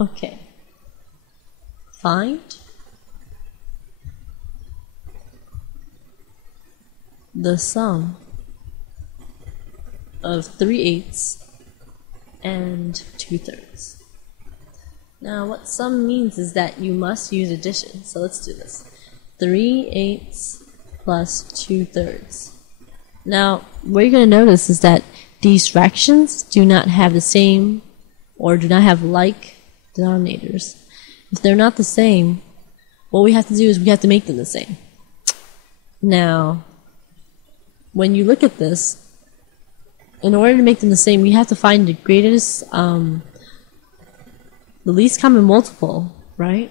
Okay. Find the sum of 3/8 and 2/3. Now what sum means is that you must use addition. So let's do this. 3/8 plus 2/3. Now what you're going to notice is that these fractions do not have the same or do not have like denominators. If they're not the same, what we have to do is we have to make them the same. Now when you look at this, in order to make them the same, we have to find the greatest, the least common multiple, right?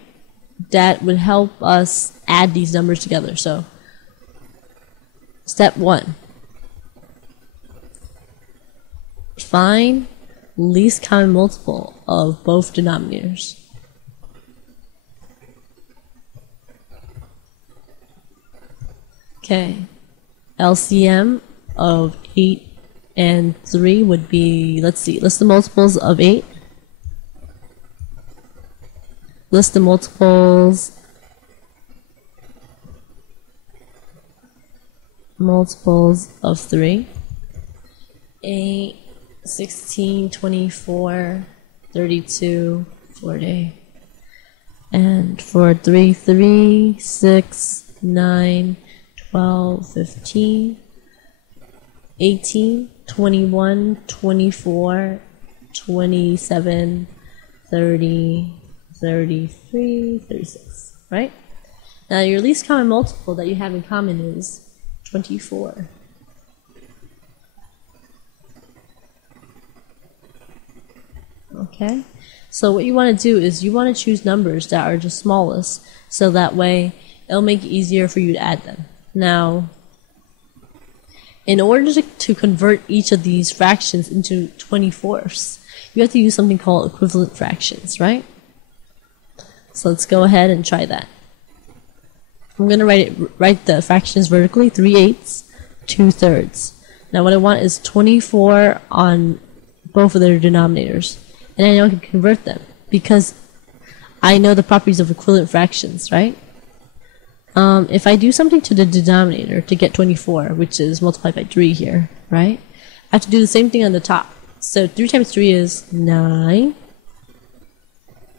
That would help us add these numbers together. So, step 1. Find least common multiple of both denominators. Okay. LCM of 8 and 3 would be, let's see, list the multiples of 8. List the multiples of 3. 8, 16, 24, 32, 40. And for 3, 3, 6, 9, 12, 15, 18, 21, 24, 27, 30, 33, 36, right? Now your least common multiple that you have in common is 24. Okay? So what you want to do is you want to choose numbers that are the smallest, so that way it'll make it easier for you to add them. Now, in order to convert each of these fractions into 24ths, you have to use something called equivalent fractions, right? So let's go ahead and try that. I'm going to write the fractions vertically, 3/8, 2/3. Now what I want is 24 on both of their denominators. And I know I can convert them because I know the properties of equivalent fractions, right? If I do something to the denominator to get 24, which is multiplied by 3 here, right? I have to do the same thing on the top. So 3 times 3 is 9.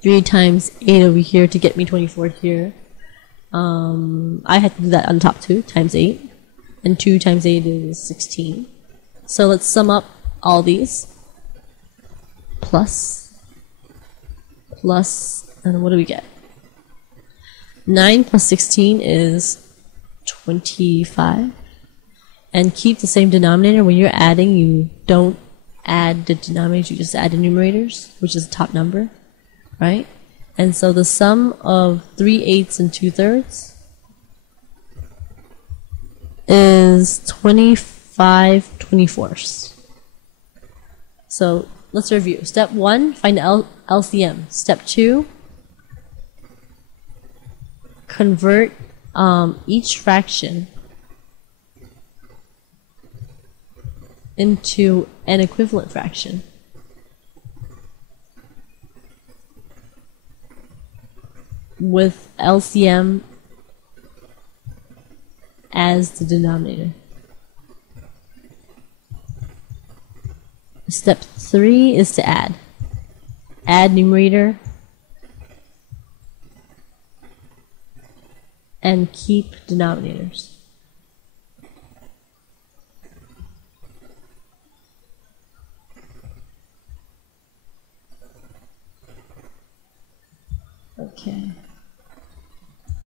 3 times 8 over here to get me 24 here. I had to do that on top too, times 8. And 2 times 8 is 16. So let's sum up all these. Plus, and what do we get? 9 plus 16 is 25. And keep the same denominator. When you're adding, you don't add the denominators, you just add the numerators, which is the top number, right? And so the sum of 3/8 and 2/3 is 25 24ths. So let's review. Step 1, find the LCM. Step 2, convert each fraction into an equivalent fraction. With LCM as the denominator. Step 3 is to add. Add numerator and keep denominators. Okay.